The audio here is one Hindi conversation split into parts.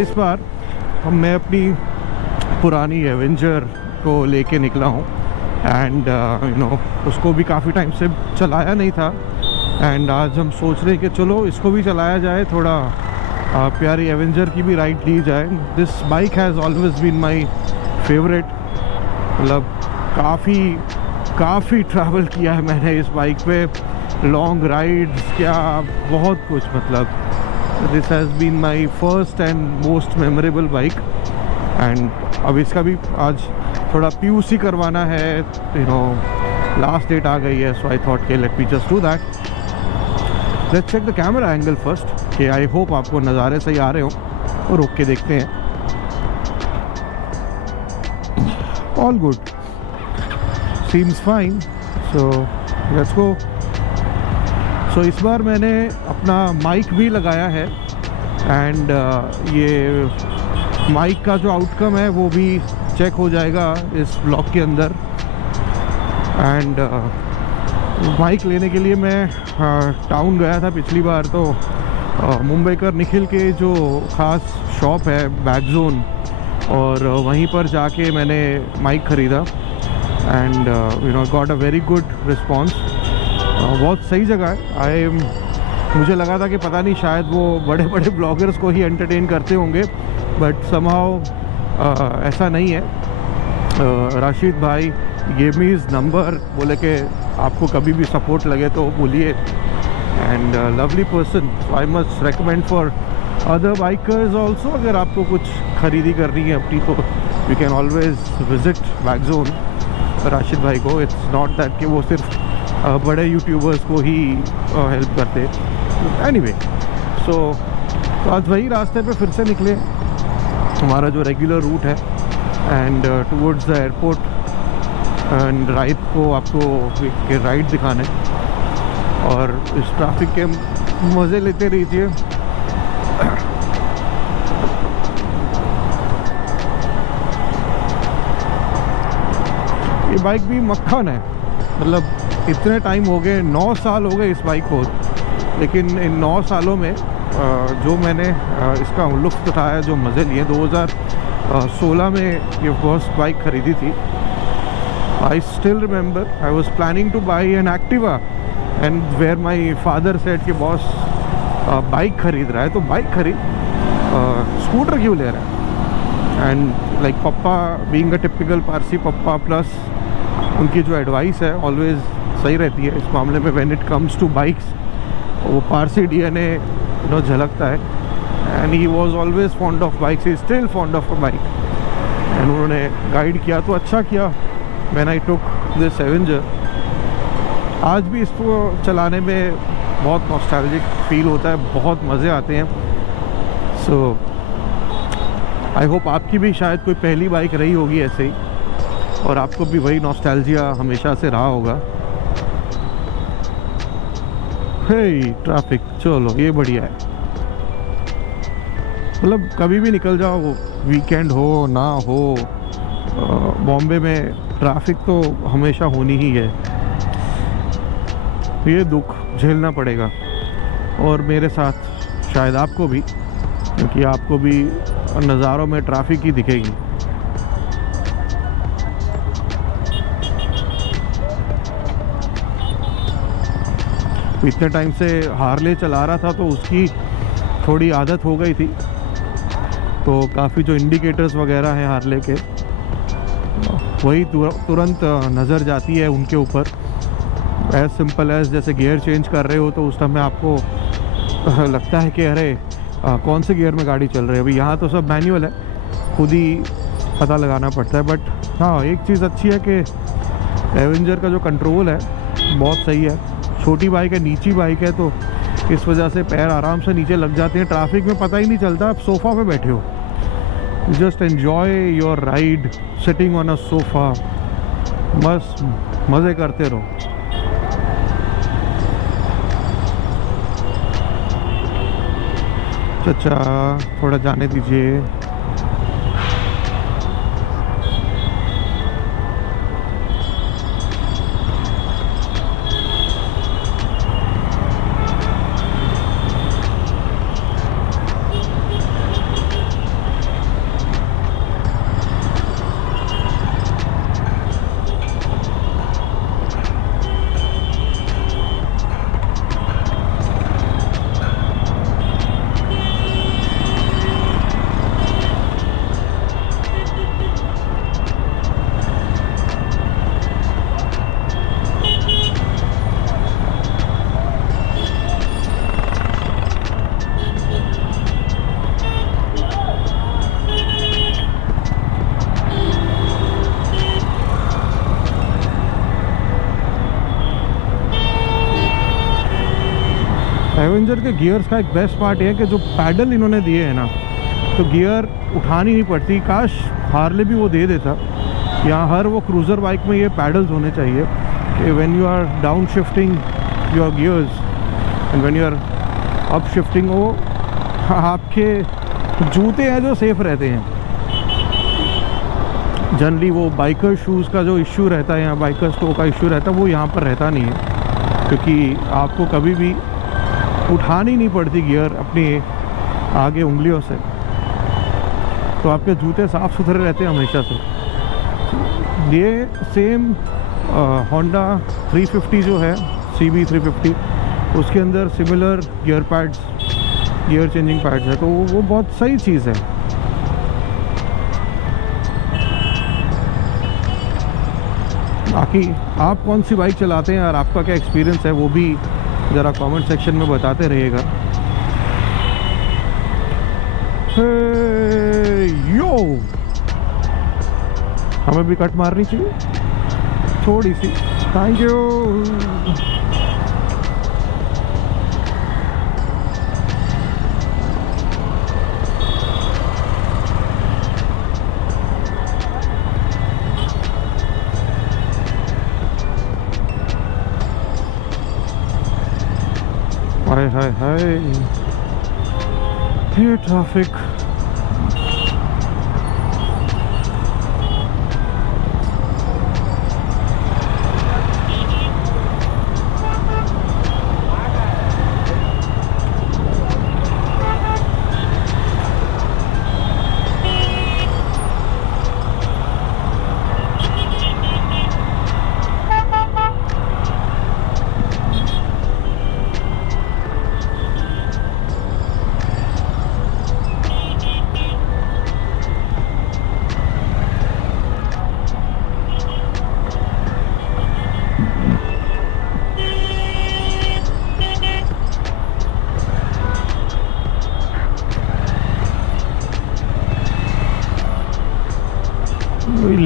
इस बार मैं अपनी पुरानी एवेंजर को लेके निकला हूँ एंड उसको भी काफ़ी टाइम से चलाया नहीं था एंड आज हम सोच रहे हैं कि चलो इसको भी चलाया जाए, थोड़ा प्यारी एवेंजर की भी राइड ली जाए। This bike has always been my favourite, मतलब काफ़ी ट्रैवल किया है मैंने इस बाइक पे, लॉन्ग राइड्स क्या बहुत कुछ, मतलब this has been my first and most memorable bike. And अब इसका भी आज थोड़ा PUC करवाना है, लास्ट डेट आ गई है, सो आई थॉट के let me just do that. Let's check the camera angle first कि आई होप आपको नज़ारे सही आ रहे हो, और रोक के देखते हैं। All good, seems fine, so let's go. So इस बार मैंने अपना माइक भी लगाया है एंड ये माइक का जो आउटकम है वो भी चेक हो जाएगा इस ब्लॉग के अंदर। एंड माइक लेने के लिए मैं टाउन गया था पिछली बार, तो मुंबईकर निखिल के जो ख़ास शॉप है बैक जोन, और वहीं पर जाके मैंने माइक ख़रीदा and got a very good response. बहुत सही जगह है। मुझे लगा था कि पता नहीं शायद वो बड़े बड़े ब्लॉगर्स को ही एंटरटेन करते होंगे, बट समहाउ ऐसा नहीं है। राशिद भाई गेव मी हिज नंबर, बोले कि आपको कभी भी सपोर्ट लगे तो बोलिए, and lovely person, I must recommend for other bikers also. अगर आपको कुछ ख़रीदी करनी है अपनी तो you can always visit back zone Rashid भाई को। इट्स नॉट दैट कि वो सिर्फ बड़े यूट्यूबर्स को ही हेल्प करते। एनीवे, सो आज वही रास्ते पे फिर से निकले, हमारा जो रेगुलर रूट है, and towards the airport, and right को आपको राइड दिखाने, और इस ट्रैफिक के मज़े लेते रहिए। ये बाइक भी मक्खन है, मतलब इतने टाइम हो गए, 9 साल हो गए इस बाइक को, लेकिन इन 9 सालों में जो मैंने इसका लुत्फ़ उठाया, जो मज़े लिए। 2016 में ये फर्स्ट बाइक ख़रीदी थी। I still remember I was planning to buy an Activa and where my father said कि बॉस बाइक ख़रीद रहा है तो बाइक खरीद, स्कूटर क्यों ले रहा है। And like papa being a typical Parsi papa, plus उनकी जो एडवाइस है ऑलवेज़ सही रहती है इस मामले में। When it comes to bikes, वो पारसी DNA झलकता है, and he was always fond of bikes, he still fond of a bike. And उन्होंने गाइड किया तो अच्छा किया when I took this Avenger. आज भी इसको चलाने में बहुत नॉस्टैल्जिक फील होता है, बहुत मज़े आते हैं। सो आई होप आपकी भी शायद कोई पहली बाइक रही होगी ऐसे ही, और आपको भी वही नॉस्टैल्जिया हमेशा से रहा होगा। हे ट्रैफिक, चलो ये बढ़िया है, मतलब कभी भी निकल जाओ, वीकेंड हो ना हो, बॉम्बे में ट्रैफिक तो हमेशा होनी ही है। ये दुख झेलना पड़ेगा, और मेरे साथ शायद आपको भी, क्योंकि आपको भी नज़ारों में ट्रैफिक ही दिखेगी। इतने टाइम से हार्ले चला रहा था तो उसकी थोड़ी आदत हो गई थी, तो काफ़ी जो इंडिकेटर्स वगैरह हैं हार्ले के, वही तुरंत नज़र जाती है उनके ऊपर। एज सिंपल एज जैसे गियर चेंज कर रहे हो तो उस टाइम में आपको लगता है कि अरे कौन से गियर में गाड़ी चल रही है। अभी यहाँ तो सब मैनुअल है, खुद ही पता लगाना पड़ता है। बट हाँ, एक चीज़ अच्छी है कि एवेंजर का जो कंट्रोल है बहुत सही है। छोटी बाइक है, नीची बाइक है, तो इस वजह से पैर आराम से नीचे लग जाते हैं, ट्रैफिक में पता ही नहीं चलता। आप सोफ़ा पे बैठे हो, just enjoy your ride sitting on a sofa, बस मज़े करते रहो। अच्छा, थोड़ा जाने दीजिए। एवेंजर के गियर्स का एक बेस्ट पार्ट है कि जो पैडल इन्होंने दिए हैं ना, तो गियर उठानी नहीं पड़ती। काश हार्ले भी वो दे देता। यहाँ हर वो क्रूज़र बाइक में ये पैडल्स होने चाहिए कि when you are down shifting your gears and when you are up shifting, वो आपके जूते हैं जो सेफ रहते हैं। जनरली वो बाइकर शूज़ का जो इश्यू रहता है या बाइकर स्टो का इश्यू रहता है, वो यहाँ पर रहता नहीं है, क्योंकि आपको कभी भी उठानी नहीं पड़ती गियर अपनी आगे उंगलियों से, तो आपके जूते साफ़ सुथरे रहते हैं हमेशा से। ये सेम होंडा 350 जो है, CB 350, उसके अंदर similar gear pads, gear changing pads है, तो वो बहुत सही चीज़ है। बाकी आप कौन सी बाइक चलाते हैं और आपका क्या एक्सपीरियंस है, वो भी ज़रा कमेंट सेक्शन में बताते रहिएगा। यो, हमें भी कट मारनी चाहिए थोड़ी सी। Thank you. हाय हाय हाय, ये ट्रैफिक।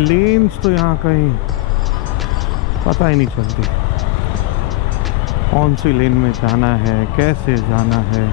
लेन्स तो यहाँ कहीं पता ही नहीं चलती, कौन सी लेन में जाना है, कैसे जाना है।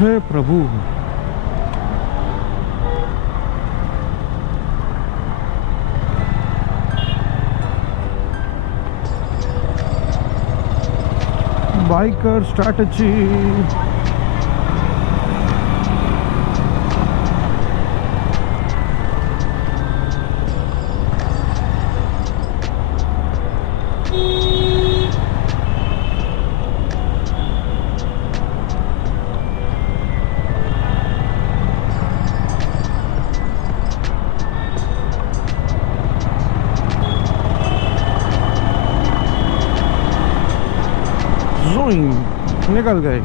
हे प्रभु, बाइकर स्ट्रैटेजी। निकल गए।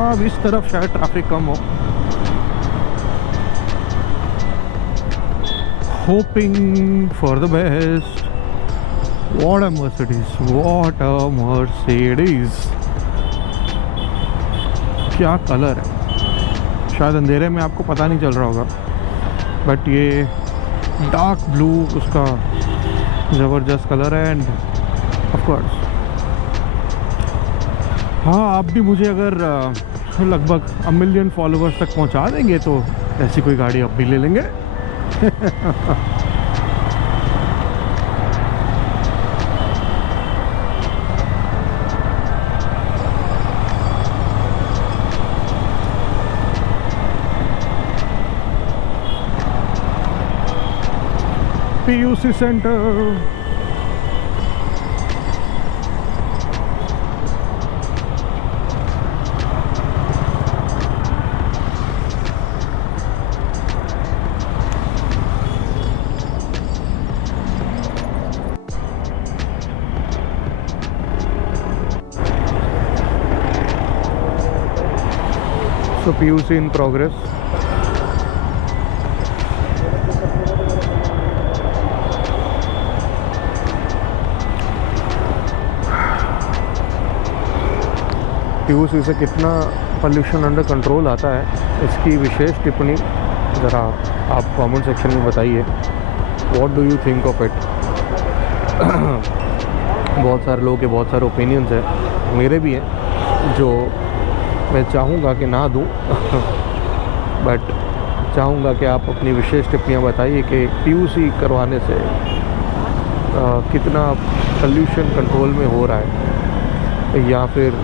अब इस तरफ शायद ट्रैफिक कम हो। Hoping for the best. What a Mercedes, what a Mercedes. क्या कलर है, शायद अंधेरे में आपको पता नहीं चल रहा होगा, बट ये डार्क ब्लू उसका ज़बरदस्त कलर है। एंड ऑफ कोर्स हाँ, आप भी मुझे अगर लगभग 1 मिलियन फॉलोअर्स तक पहुंचा देंगे तो ऐसी कोई गाड़ी आप भी ले लेंगे। PUC centre. So PUC in progress. PUC से कितना पोल्यूशन अंडर कंट्रोल आता है, इसकी विशेष टिप्पणी ज़रा आप कमेंट सेक्शन में बताइए। What do you think of it? बहुत सारे लोगों के बहुत सारे ओपिनियंस हैं, मेरे भी हैं, जो मैं चाहूँगा कि ना दूँ बट चाहूँगा कि आप अपनी विशेष टिप्पणियाँ बताइए कि PUC करवाने से कितना पोल्यूशन कंट्रोल में हो रहा है या फिर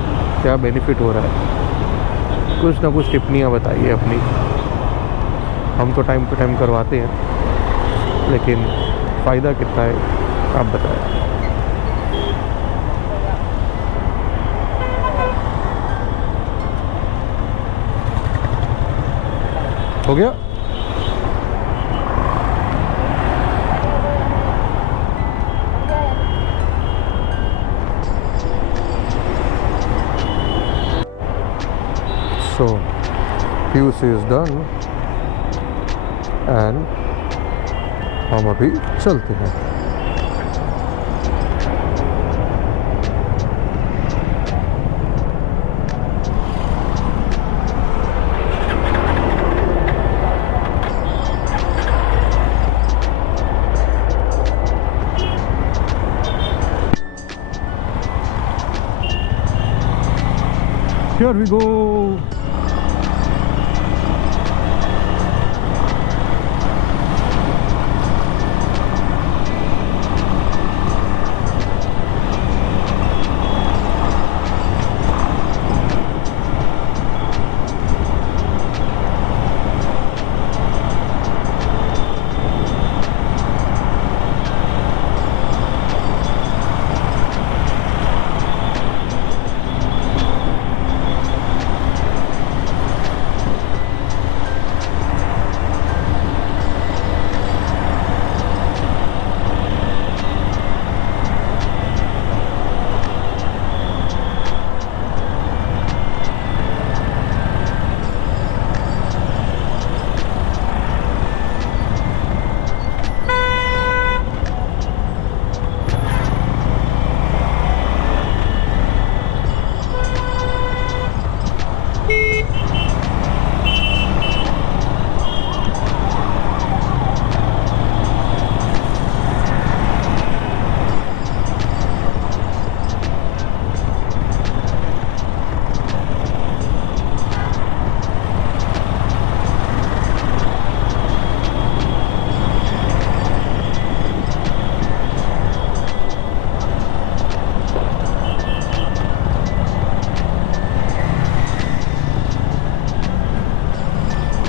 क्या बेनिफिट हो रहा है। कुछ ना कुछ टिप्पणियाँ बताइए अपनी। हम तो टाइम टू टाइम करवाते हैं, लेकिन फ़ायदा कितना है आप बताएं। हो गया? So PUC is done and हम अभी चलते हैं। Here we go.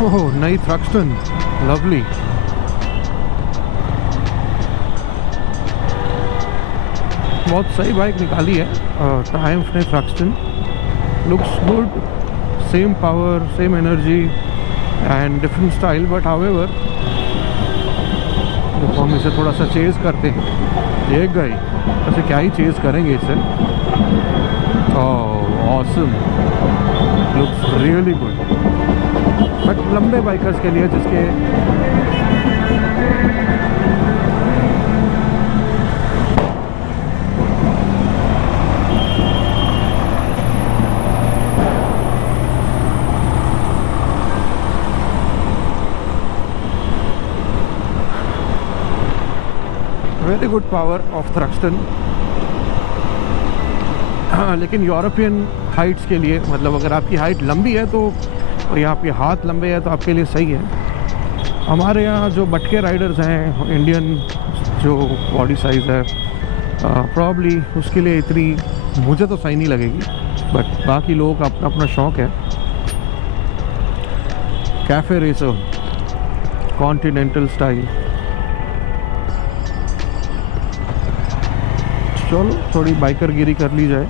ओह, नई थ्रक्सटन, लवली। बहुत सही बाइक निकाली है ट्रायम्फ ने Thruxton. Looks good, same power, same energy and different style, but however हम इसे थोड़ा सा चेज़ करते हैं। ये गई, ऐसे क्या ही चेज़ करेंगे इसे। Oh awesome, looks really good. But लंबे बाइकर्स के लिए जिसके very good power of Thruxton. हाँ, लेकिन यूरोपियन हाइट्स के लिए, मतलब अगर आपकी हाइट लंबी है तो और यहाँ आपके हाथ लंबे हैं तो आपके लिए सही है। हमारे यहाँ जो बटके राइडर्स हैं, इंडियन जो बॉडी साइज़ है, प्रॉब्ली उसके लिए इतनी मुझे तो सही नहीं लगेगी, बट बाकी लोगों का अपना अपना शौक़ है। कैफ़े रेसर कॉन्टिनेंटल स्टाइल, चलो थोड़ी बाइकर गिरी कर ली जाए।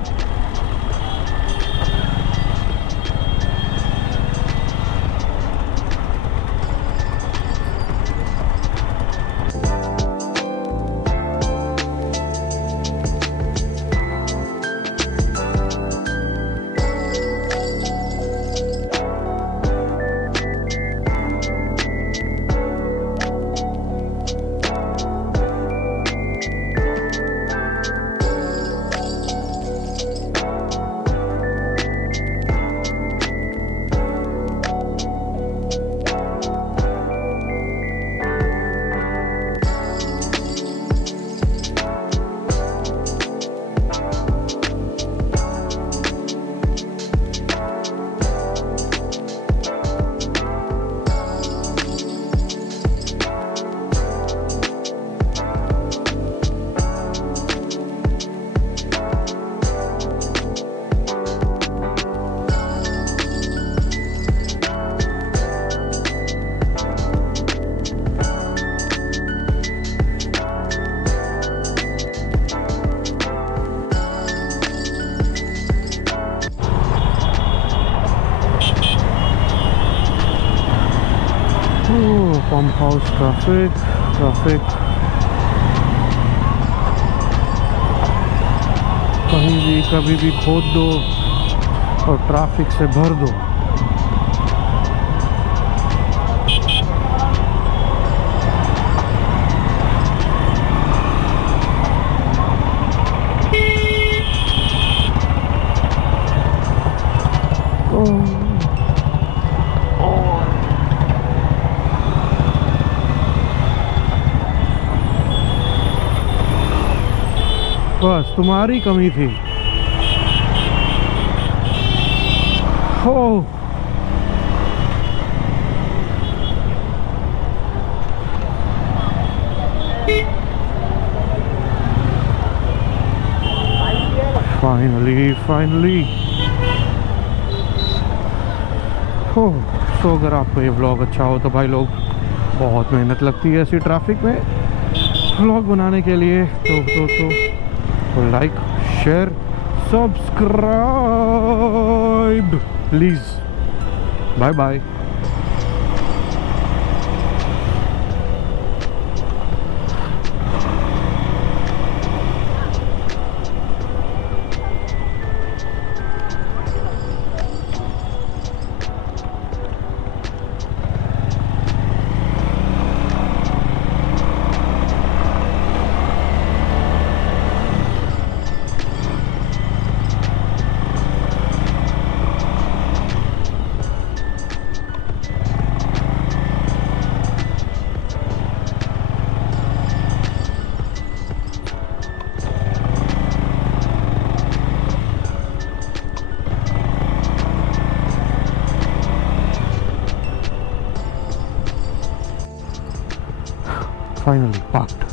पंप हाउस ट्रैफिक कहीं भी कभी भी खोद दो और ट्रैफिक से भर दो। बस तुम्हारी कमी थी। हो फाइनली हो। तो अगर आपको ये व्लॉग अच्छा हो तो भाई लोग, बहुत मेहनत लगती है ऐसी ट्रैफिक में व्लॉग बनाने के लिए, तो like share subscribe please. Bye bye. Finally parked.